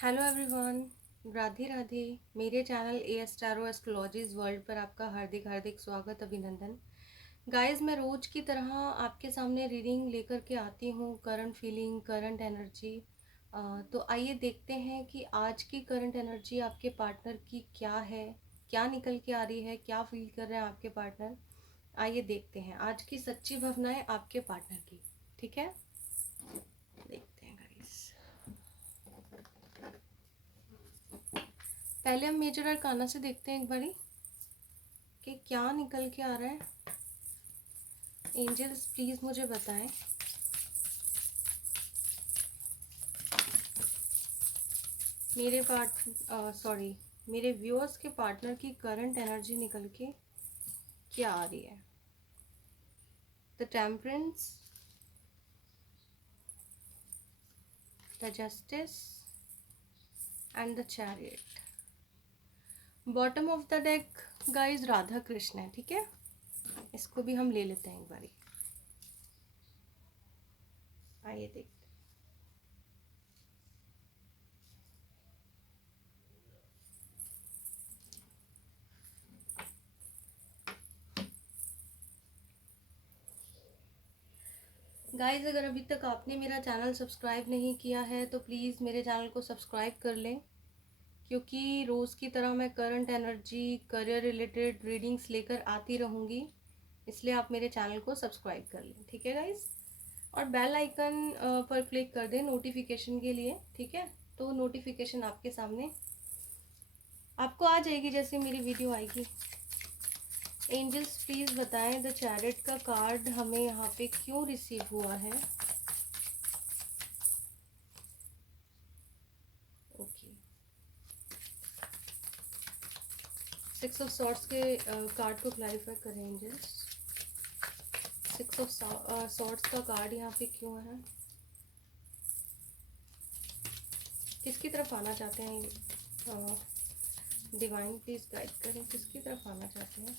Hello everyone, Radhe Radhe. मेरे channel A S tarot astrology's world पर आपका हार्दिक हार्दिक स्वागत, अभिनंदन। गाइस, मैं रोज की तरह आपके सामने रीडिंग लेकर के आती हूँ, करंट फीलिंग, करंट एनर्जी। तो आइए देखते हैं कि आज की करंट एनर्जी आपके पार्टनर की क्या है, क्या निकल के आ रही है, क्या फील कर रहे हैं आपके पार्टनर। आइए देखते हैं आज की सच्ची भावनाएं आपके पार्टनर की। ठीक है, देखते हैं गाइस। पहले हम मेजर अरकाना से देखते हैं एक बारी कि क्या निकल के आ रहा है। एंजल्स प्लीज़ मुझे बताएं। मेरे मेरे व्यूअर्स के पार्टनर की करंट एनर्जी निकल के क्या आ रही है। The temperance, the justice and the chariot. Bottom of the deck guys Radha Krishna है। ठीक है, इसको भी हम ले लेते हैं एक बारी। आइए देखते हैं। गाइस, अगर अभी तक आपने मेरा चैनल सब्सक्राइब नहीं किया है तो प्लीज़ मेरे चैनल को सब्सक्राइब कर लें, क्योंकि रोज़ की तरह मैं current energy, career related readings लेकर आती रहूँगी। इसलिए आप मेरे चैनल को सब्सक्राइब कर लें, ठीक है गाइस। और बेल आइकन पर क्लिक कर दें नोटिफिकेशन के लिए, ठीक है। तो नोटिफिकेशन आपके सामने आपको आ जाएगी जैसे मेरी वीडियो आएगी। एंजल्स प्लीज़ बताएं, द चैरिट का कार्ड हमें यहाँ पे क्यों रिसीव हुआ है। ओके, सिक्स ऑफ सॉर्ड्स के कार्ड को क्लैरिफाई करें एंजल्स। सिक्स ऑफ सॉर्ड्स का कार्ड यहाँ पे क्यों है, किसकी तरफ आना चाहते हैं। डिवाइन प्लीज गाइड करें, किसकी तरफ आना चाहते हैं।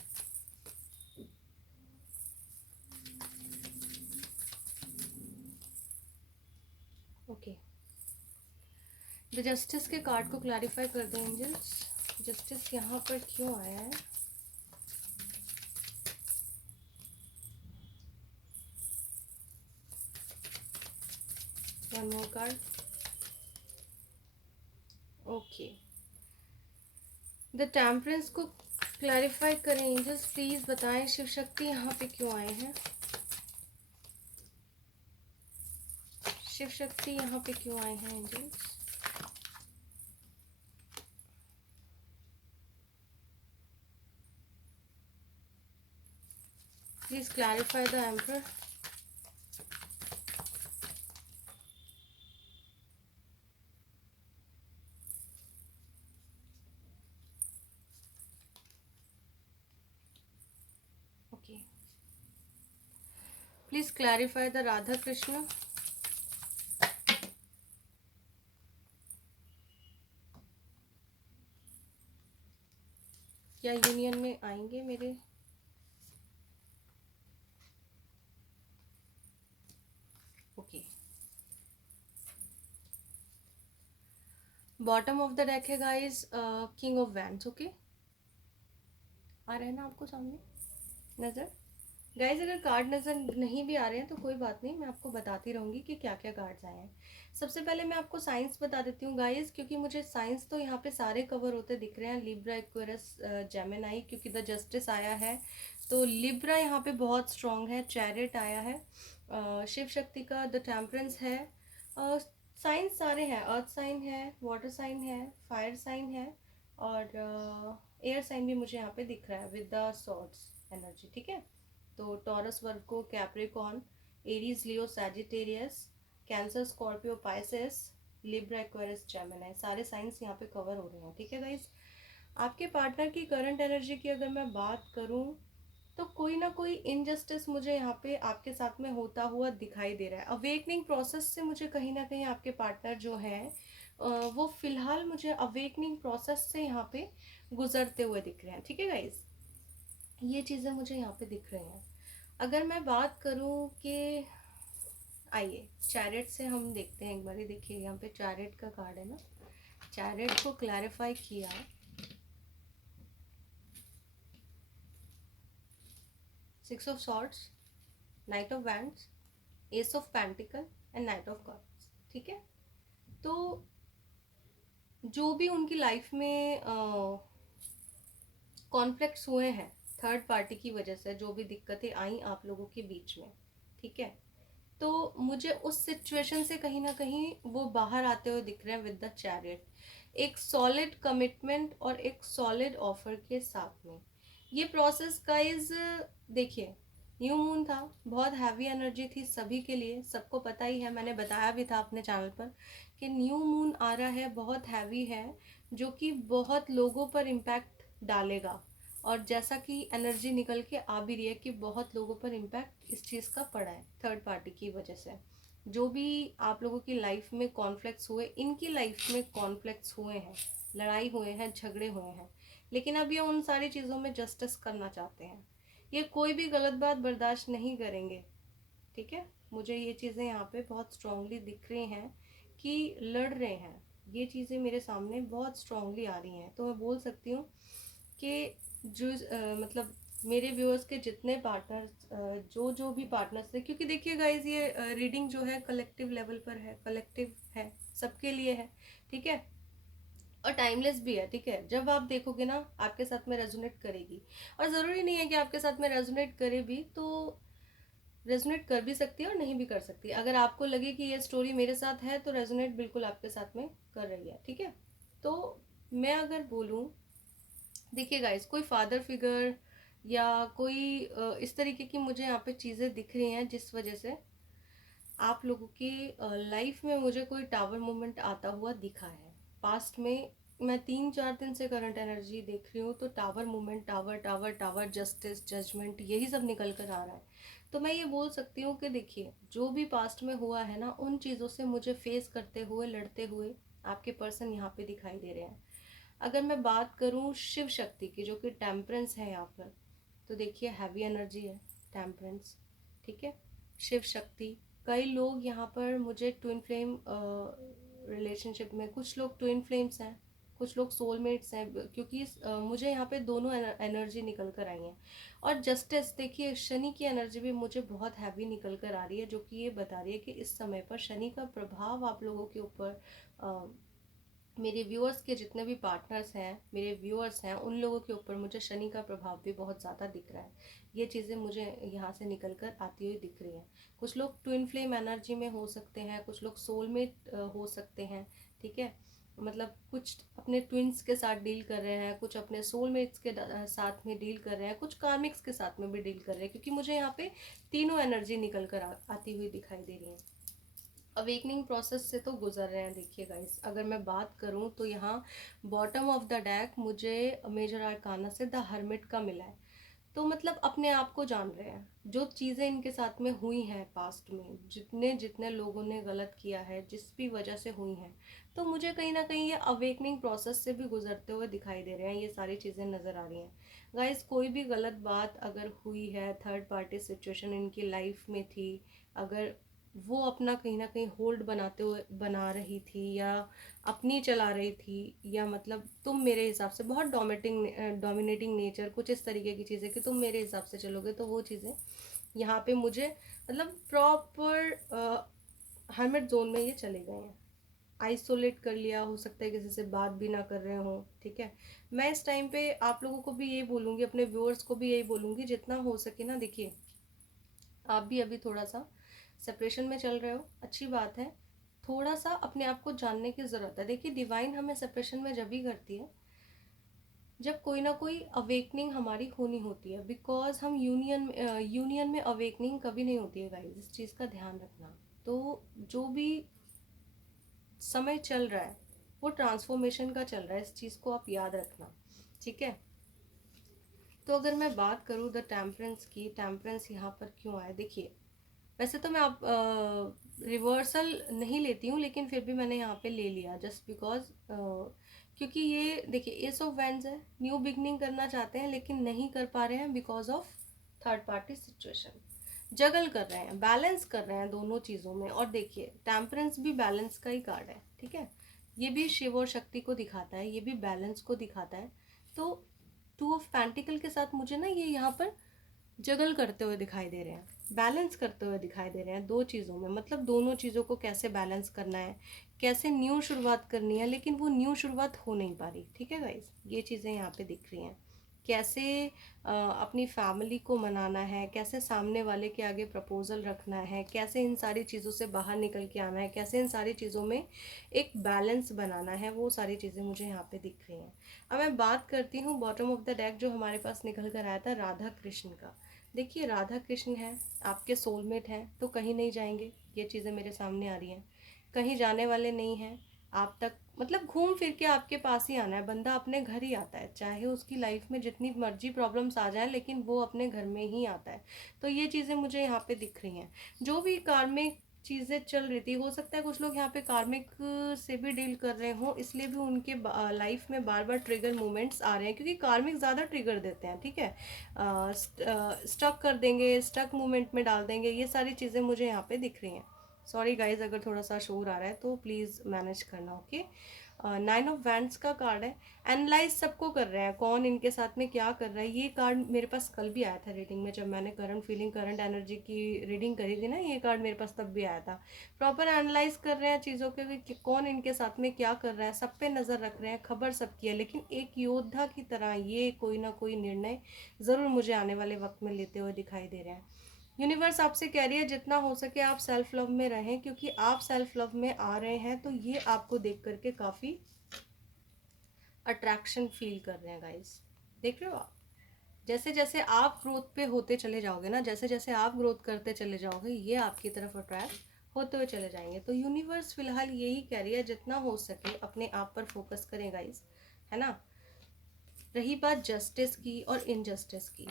ओके, द जस्टिस के कार्ड को क्लैरिफाई कर दें एंजल्स। जस्टिस यहाँ पर क्यों आया है। One more card. Okay, the temperance को क्लैरिफाई करें एंजल्स प्लीज बताएं, शिव शक्ति यहाँ पे क्यों आए हैं। शिव शक्ति यहाँ पे क्यों आए हैं angels. Please clarify the emperor. Okay, please clarify the Radha Krishna. क्या यूनियन में आएंगे मेरे। Okay, bottom of the deck है guys king of wands. Okay, आ रहे हैं ना आपको सामने नज़र। गाइज, अगर कार्ड नज़र नहीं भी आ रहे हैं तो कोई बात नहीं, मैं आपको बताती रहूँगी कि क्या क्या कार्ड्स आए हैं। सबसे पहले मैं आपको साइंस बता देती हूँ गाइज, क्योंकि मुझे साइंस तो यहाँ पे सारे कवर होते दिख रहे हैं। लिब्रा, एक्वेरियस, जेमिनी, क्योंकि द जस्टिस आया है तो लिब्रा यहाँ पे बहुत स्ट्रॉन्ग है। चैरिट आया है, शिव शक्ति का द टेम्परेंस है। साइंस सारे हैं, अर्थ साइन है, वाटर साइन है, फायर साइन है, और एयर साइन भी मुझे यहाँ पे दिख रहा है विद द सॉर्ड्स एनर्जी। ठीक है, तो Taurus, Virgo, Capricorn, Aries, Leo, Sagittarius, Cancer, Scorpio, Pisces, Libra, Aquarius, Gemini, सारे साइंस यहाँ पे कवर हो रहे हैं। ठीक है गाइज, आपके पार्टनर की करंट एनर्जी की अगर मैं बात करूँ तो कोई ना कोई इनजस्टिस मुझे यहाँ पे आपके साथ में होता हुआ दिखाई दे रहा है। अवेकनिंग प्रोसेस से मुझे कहीं ना कहीं आपके पार्टनर जो है वो फिलहाल मुझे अवेकनिंग प्रोसेस से यहाँ पे गुजरते हुए दिख रहे हैं। ठीक है गाइज, ये चीज़ें मुझे यहाँ पे दिख रही हैं। अगर मैं बात करूँ कि आइए चैरेट से हम देखते हैं एक बार। देखिए यहाँ पे चैरेट का कार्ड है ना, चैरियट को क्लैरिफाई किया, six of swords, night of wands, S of pentacle and night of cups. ठीक है, तो जो भी उनकी लाइफ में कॉन्फ्लिक्ट्स हुए हैं थर्ड पार्टी की वजह से, जो भी दिक्कतें आई आप लोगों के बीच में, ठीक है, तो मुझे उस सिचुएशन से कहीं ना कहीं वो बाहर आते हुए दिख रहे हैं विद द चैरियट, एक सॉलिड कमिटमेंट और एक सॉलिड ऑफर के साथ में। ये प्रोसेस गाइज देखिए, न्यू मून था, बहुत हैवी एनर्जी थी सभी के लिए, सबको पता ही है, मैंने बताया भी था अपने चैनल पर कि न्यू मून आ रहा है, बहुत हैवी है, जो कि बहुत लोगों पर इम्पैक्ट डालेगा। और जैसा कि एनर्जी निकल के आ भी रही है कि बहुत लोगों पर इम्पैक्ट इस चीज़ का पड़ा है थर्ड पार्टी की वजह से। जो भी आप लोगों की लाइफ में कॉन्फ्लिक्ट्स हुए, इनकी लाइफ में कॉन्फ्लिक्ट्स हुए हैं, लड़ाई हुए हैं, झगड़े हुए हैं, लेकिन अब ये उन सारी चीज़ों में जस्टिस करना चाहते हैं। ये कोई भी गलत बात बर्दाश्त नहीं करेंगे। ठीक है, मुझे ये चीज़ें यहाँ पे बहुत स्ट्रांगली दिख रही हैं कि लड़ रहे हैं, ये चीज़ें मेरे सामने बहुत स्ट्रांगली आ रही हैं। तो मैं बोल सकती हूँ कि जो मतलब मेरे व्यूअर्स के जितने पार्टनर्स, जो जो भी पार्टनर्स थे, क्योंकि देखिए गाइज ये रीडिंग जो है कलेक्टिव लेवल पर है, कलेक्टिव है, सबके लिए है, ठीक है, और टाइमलेस भी है। ठीक है, जब आप देखोगे ना आपके साथ में रेजोनेट करेगी, और ज़रूरी नहीं है कि आपके साथ में रेजोनेट करे भी, तो रेजोनेट कर भी सकती है और नहीं भी कर सकती। अगर आपको लगे कि ये स्टोरी मेरे साथ है तो रेजोनेट बिल्कुल आपके साथ में कर रही है। ठीक है, तो मैं अगर बोलूँ, देखिए गाइस, कोई फादर फिगर या कोई इस तरीके की मुझे यहाँ पे चीज़ें दिख रही हैं जिस वजह से आप लोगों की लाइफ में मुझे कोई टावर मूवमेंट आता हुआ दिखा है। पास्ट में मैं 3-4 दिन से करंट एनर्जी देख रही हूँ, तो tower movement, tower tower tower, justice, judgement, यही सब निकल कर आ रहा है। तो मैं ये बोल सकती हूँ कि देखिए, जो भी पास्ट में हुआ है ना, उन चीज़ों से मुझे फेस करते हुए, लड़ते हुए आपके पर्सन यहाँ पे दिखाई दे रहे हैं। अगर मैं बात करूँ शिव शक्ति की, जो कि टेम्परेंस है यहाँ पर, तो देखिए हैवी एनर्जी है टेम्परेंस। ठीक है, शिव शक्ति, कई लोग यहाँ पर मुझे ट्विन फ्लेम रिलेशनशिप में, कुछ लोग ट्विन फ्लेम्स हैं, कुछ लोग सोलमेट्स हैं, क्योंकि मुझे यहाँ पे दोनों एनर्जी निकल कर आई हैं। और जस्टिस, देखिए शनि की एनर्जी भी मुझे बहुत हैवी निकल कर आ रही है, जो कि ये बता रही है कि इस समय पर शनि का प्रभाव आप लोगों के ऊपर, मेरे व्यूअर्स के जितने भी पार्टनर्स हैं, मेरे व्यूअर्स हैं, उन लोगों के ऊपर मुझे शनि का प्रभाव भी बहुत ज़्यादा दिख रहा है। ये चीज़ें मुझे यहाँ से निकल कर आती हुई दिख रही हैं। कुछ लोग ट्विन फ्लेम एनर्जी में हो सकते हैं, कुछ लोग सोलमेट हो सकते हैं। ठीक है, मतलब कुछ अपने ट्विन्स के साथ डील कर रहे हैं, कुछ अपने सोलमेट्स के साथ में डील कर रहे हैं, कुछ कार्मिक्स के साथ में भी डील कर रहे हैं, क्योंकि मुझे यहाँ पे तीनों एनर्जी निकल कर आती हुई दिखाई दे रही है। अवेकनिंग प्रोसेस से तो गुजर रहे हैं। देखिए गाइस, अगर मैं बात करूं तो यहाँ बॉटम ऑफ द डेक मुझे मेजर आर्काना से द हर्मिट का मिला है। तो मतलब अपने आप को जान रहे हैं, जो चीज़ें इनके साथ में हुई हैं पास्ट में, जितने जितने लोगों ने गलत किया है, जिस भी वजह से हुई हैं, तो मुझे कहीं ना कहीं ये अवेकनिंग प्रोसेस से भी गुजरते हुए दिखाई दे रहे हैं। ये सारी चीज़ें नज़र आ रही हैं गाइस। कोई भी गलत बात अगर हुई है, थर्ड पार्टी सिचुएशन इनकी लाइफ में थी, अगर वो अपना कहीं ना कहीं होल्ड बनाते हुए बना रही थी, या अपनी चला रही थी, या मतलब तुम मेरे हिसाब से बहुत डोमिनेटिंग नेचर, कुछ इस तरीके की चीज़ें कि तुम मेरे हिसाब से चलोगे, तो वो चीज़ें यहाँ पे मुझे मतलब प्रॉपर हर्मिट जोन में ये चले गए हैं। आइसोलेट कर लिया, हो सकता है किसी से बात भी ना कर रहे हो। ठीक है, मैं इस टाइम पे आप लोगों को भी यही बोलूँगी, अपने व्यूअर्स को भी यही बोलूँगी, जितना हो सके ना, देखिए आप भी अभी थोड़ा सा सेपरेशन में चल रहे हो, अच्छी बात है, थोड़ा सा अपने आप को जानने की ज़रूरत है। देखिए डिवाइन हमें सेपरेशन में जब भी करती है जब कोई ना कोई अवेकनिंग हमारी होनी होती है, बिकॉज हम यूनियन में अवेकनिंग कभी नहीं होती है गाइस, इस चीज़ का ध्यान रखना। तो जो भी समय चल रहा है वो ट्रांसफॉर्मेशन का चल रहा है, इस चीज़ को आप याद रखना। ठीक है, तो अगर मैं बात करूँ द टेम्परेंस की, टेम्परेंस यहाँ पर क्यों आया, देखिए वैसे तो मैं आप रिवर्सल नहीं लेती हूँ, लेकिन फिर भी मैंने यहाँ पे ले लिया जस्ट बिकॉज, क्योंकि ये देखिए एस ऑफ वैंड्स है, न्यू बिगनिंग करना चाहते हैं लेकिन नहीं कर पा रहे हैं because of third party situation, juggle कर रहे हैं, बैलेंस कर रहे हैं दोनों चीज़ों में। और देखिए टेम्परेंस भी बैलेंस का ही कार्ड है। ठीक है, ये भी शिव और शक्ति को दिखाता है, ये भी बैलेंस को दिखाता है। तो टू ऑफ पेंटिकल के साथ मुझे ना ये यहाँ पर जगल करते हुए दिखाई दे रहे हैं, बैलेंस करते हुए दिखाई दे रहे हैं दो चीज़ों में। मतलब दोनों चीज़ों को कैसे बैलेंस करना है, कैसे न्यू शुरुआत करनी है, लेकिन वो न्यू शुरुआत हो नहीं पा रही। ठीक है गाइस, ये चीज़ें यहाँ पे दिख रही हैं। कैसे अपनी फैमिली को मनाना है, कैसे सामने वाले के आगे प्रपोजल रखना है, कैसे इन सारी चीज़ों से बाहर निकल के आना है, कैसे इन सारी चीज़ों में एक बैलेंस बनाना है, वो सारी चीज़ें मुझे यहाँ पे दिख रही हैं। अब मैं बात करती हूँ बॉटम ऑफ द डेक जो हमारे पास निकल कर आया था, राधा कृष्ण का। देखिए राधा कृष्ण है, आपके सोलमेट हैं, तो कहीं नहीं जाएंगे, ये चीज़ें मेरे सामने आ रही हैं। कहीं जाने वाले नहीं हैं आप तक, मतलब घूम फिर के आपके पास ही आना है। बंदा अपने घर ही आता है, चाहे उसकी लाइफ में जितनी मर्जी प्रॉब्लम्स आ जाए, लेकिन वो अपने घर में ही आता है। तो ये चीज़ें मुझे यहाँ पे दिख रही हैं। जो भी कार्मिक चीज़ें चल रही थी, हो सकता है कुछ लोग यहाँ पे कार्मिक से भी डील कर रहे हों, इसलिए भी उनके लाइफ में बार बार ट्रिगर मोमेंट्स आ रहे हैं, क्योंकि कार्मिक ज़्यादा ट्रिगर देते हैं। ठीक है, स्टक कर देंगे, स्टक मोमेंट में डाल देंगे, ये सारी चीज़ें मुझे यहाँ पे दिख रही हैं। सॉरी गाइज अगर थोड़ा सा शोर आ रहा है तो प्लीज़ मैनेज करना। ओके, 9 ऑफ वैंड्स का कार्ड है। एनालाइज सबको कर रहे हैं, कौन इनके साथ में क्या कर रहा है। ये कार्ड मेरे पास कल भी आया था रीडिंग में, जब मैंने करंट फीलिंग करंट एनर्जी की रीडिंग करी थी ना, ये कार्ड मेरे पास तब भी आया था। प्रॉपर एनालाइज कर रहे हैं चीज़ों के कि कौन इनके साथ में क्या कर रहा है, सब पे नज़र रख रहे हैं, खबर सबकी है, लेकिन एक योद्धा की तरह ये कोई ना कोई निर्णय ज़रूर मुझे आने वाले वक्त में लेते हुए दिखाई दे रहे हैं। यूनिवर्स आपसे कह रही है जितना हो सके आप सेल्फ लव में रहें, क्योंकि आप सेल्फ लव में आ रहे हैं, तो ये आपको देख करके काफ़ी अट्रैक्शन फील कर रहे हैं गाइस। देख रहे हो आप, जैसे जैसे आप ग्रोथ पे होते चले जाओगे ना, जैसे जैसे आप ग्रोथ करते चले जाओगे, ये आपकी तरफ अट्रैक्ट होते हुए चले जाएंगे। तो यूनिवर्स फिलहाल यही कह रही है जितना हो सके अपने आप पर फोकस करें गाइस, है ना। रही बात जस्टिस की और इनजस्टिस की,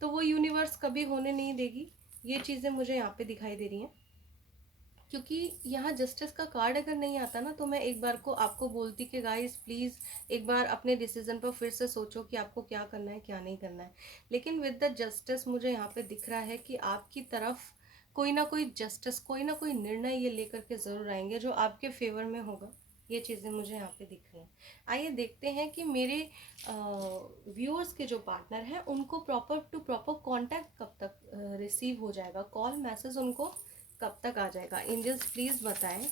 तो वो यूनिवर्स कभी होने नहीं देगी। ये चीज़ें मुझे यहाँ पे दिखाई दे रही हैं, क्योंकि यहाँ जस्टिस का कार्ड अगर नहीं आता ना, तो मैं एक बार को आपको बोलती कि गाइस प्लीज़ एक बार अपने डिसीजन पर फिर से सोचो कि आपको क्या करना है क्या नहीं करना है। लेकिन विद द जस्टिस मुझे यहाँ पे दिख रहा है कि आपकी तरफ कोई ना कोई जस्टिस, कोई ना कोई निर्णय ये लेकर के ज़रूर आएंगे जो आपके फेवर में होगा। ये चीज़ें मुझे यहाँ पे दिख रही हैं। आइए देखते हैं कि मेरे व्यूअर्स के जो पार्टनर हैं उनको प्रॉपर टू प्रॉपर कांटेक्ट कब तक रिसीव हो जाएगा, कॉल मैसेज उनको कब तक आ जाएगा। एंजल्स प्लीज़ बताएं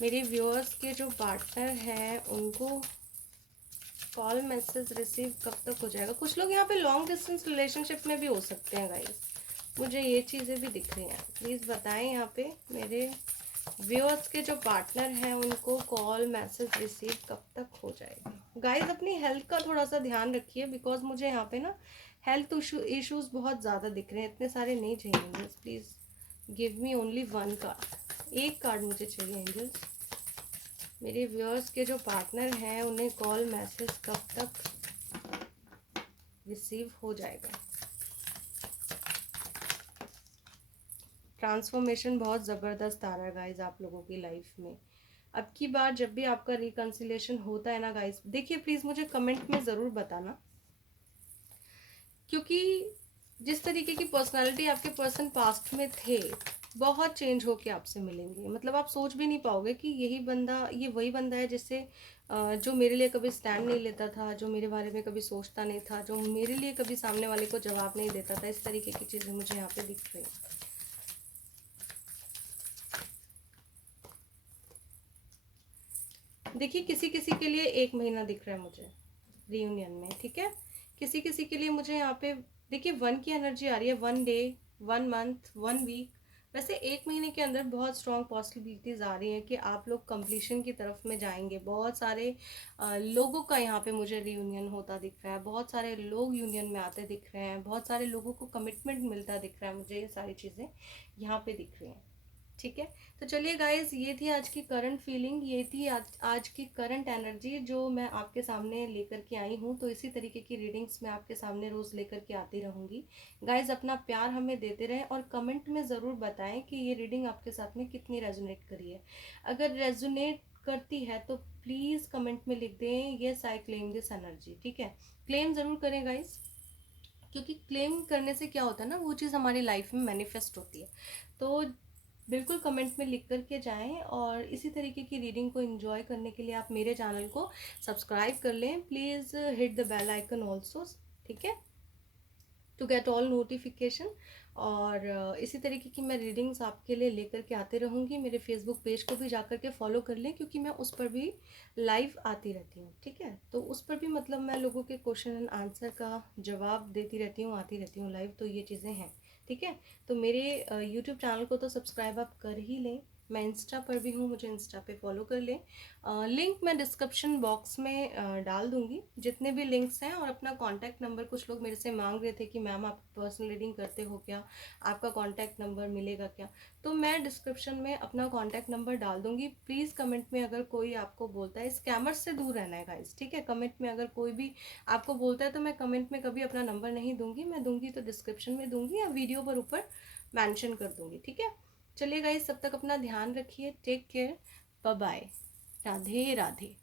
मेरे व्यूअर्स के जो पार्टनर हैं उनको कॉल मैसेज रिसीव कब तक हो जाएगा। कुछ लोग यहाँ पे लॉन्ग डिस्टेंस रिलेशनशिप में भी हो सकते हैं गाइस, मुझे ये चीज़ें भी दिख रही हैं। प्लीज़ बताएं यहाँ पे मेरे व्यूअर्स के जो पार्टनर हैं उनको कॉल मैसेज रिसीव कब तक हो जाएगी। गाइस अपनी हेल्थ का थोड़ा सा ध्यान रखिए, बिकॉज मुझे यहाँ पे ना हेल्थ इश्यूज बहुत ज़्यादा दिख रहे हैं, इतने सारे नहीं चाहिए। Please give me only one card, एक कार्ड मुझे चाहिए एंजल्स। मेरे व्यूअर्स के जो पार्टनर हैं उन्हें कॉल मैसेज कब तक रिसीव हो जाएगा। ट्रांसफॉर्मेशन बहुत ज़बरदस्त आ रहा है गाइज आप लोगों की लाइफ में। अब की बार जब भी आपका रिकन्सिलेशन होता है ना गाइज, देखिए प्लीज़ मुझे कमेंट में ज़रूर बताना, क्योंकि जिस तरीके की पर्सनालिटी आपके पर्सन पास्ट में थे, बहुत चेंज होके आपसे मिलेंगे। मतलब आप सोच भी नहीं पाओगे कि यही बंदा, ये वही बंदा है जिससे जो मेरे लिए कभी स्टैंड नहीं लेता था, जो मेरे बारे में कभी सोचता नहीं था, जो मेरे लिए कभी सामने वाले को जवाब नहीं देता था। इस तरीके की चीज़ें मुझे यहाँ पे दिख रही हैं। देखिए किसी किसी के लिए 1 महीना दिख रहा है मुझे रियूनियन में, ठीक है। किसी किसी के लिए मुझे यहाँ पे देखिए 1 की एनर्जी आ रही है, 1 डे, 1 मंथ, 1 वीक। वैसे 1 महीने के अंदर बहुत स्ट्रॉन्ग पॉसिबिलिटीज़ आ रही हैं कि आप लोग कंप्लीशन की तरफ में जाएंगे। बहुत सारे लोगों का यहाँ पे मुझे रियूनियन होता दिख रहा है, बहुत सारे लोग यूनियन में आते दिख रहे हैं, बहुत सारे लोगों को कमिटमेंट मिलता दिख रहा है मुझे। ये सारी चीज़ें यहाँ पे दिख रही हैं, ठीक है। तो चलिए गाइज, ये थी आज की करंट फीलिंग, ये थी आज की करंट एनर्जी जो मैं आपके सामने लेकर के आई हूँ। तो इसी तरीके की रीडिंग्स मैं आपके सामने रोज़ लेकर के आती रहूँगी। गाइज अपना प्यार हमें देते रहें और कमेंट में ज़रूर बताएं कि ये रीडिंग आपके साथ में कितनी रेजोनेट करी है। अगर रेजोनेट करती है तो प्लीज़ कमेंट में लिख दें yes I claim this energy, ठीक है। क्लेम ज़रूर करें गाइज, क्योंकि क्लेम करने से क्या होता है ना, वो चीज़ हमारी लाइफ में मैनिफेस्ट होती है। तो बिल्कुल कमेंट में लिख करके जाएं, और इसी तरीके की रीडिंग को एंजॉय करने के लिए आप मेरे चैनल को सब्सक्राइब कर लें। Please hit the bell icon also, ठीक है, टू गेट ऑल नोटिफिकेशन। और इसी तरीके की मैं रीडिंग्स आपके लिए लेकर के आते रहूँगी। मेरे फेसबुक पेज को भी जा कर के फॉलो कर लें, क्योंकि मैं उस पर भी लाइव आती रहती हूँ, ठीक है। तो उस पर भी मतलब मैं लोगों के क्वेश्चन एंड आंसर का जवाब देती रहती हूँ, आती रहती हूँ लाइव, तो ये चीज़ें हैं, ठीक है। तो मेरे यूट्यूब चैनल को तो सब्सक्राइब आप कर ही लें। मैं इंस्टा पर भी हूँ, मुझे इंस्टा पे फॉलो कर लें। लिंक मैं डिस्क्रिप्शन बॉक्स में डाल दूँगी, जितने भी लिंक्स हैं। और अपना कॉन्टैक्ट नंबर, कुछ लोग मेरे से मांग रहे थे कि मैम आप पर्सनल रीडिंग करते हो क्या, आपका कॉन्टैक्ट नंबर मिलेगा क्या, तो मैं डिस्क्रिप्शन में अपना कॉन्टैक्ट नंबर डाल दूँगी। प्लीज़ कमेंट में अगर कोई आपको बोलता है, स्कैमर्स से दूर रहना है गाइस, ठीक है। कमेंट में अगर कोई भी आपको बोलता है, तो मैं कमेंट में कभी अपना नंबर नहीं दूंगी, मैं दूंगी तो डिस्क्रिप्शन में दूंगी या वीडियो पर ऊपर मेंशन कर दूंगी, ठीक है। चलिए गाइस, तब तक अपना ध्यान रखिए, take care, bye bye, Radhe Radhe.